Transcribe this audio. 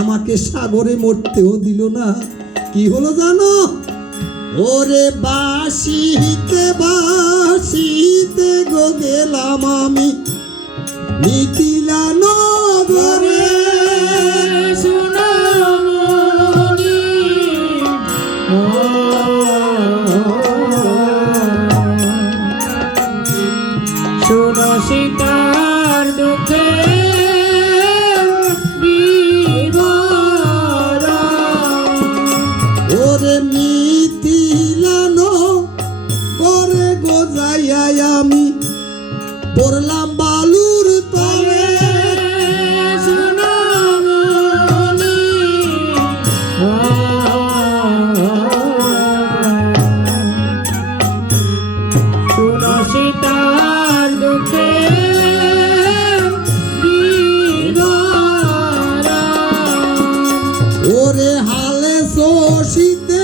আমাকে সাগরে মরতেও দিল না। কি হলো জানো? ওরে বাসিতে বাসিতে গো গেলাম আমি মিথিলা নগরে। শোনো সীতার দুঃখে ওরে মিথিলা নগরে গো যাইয়া আমি পড়লাম বালুর তলে। সীতার দুঃখে ওরে হালে শোষিতে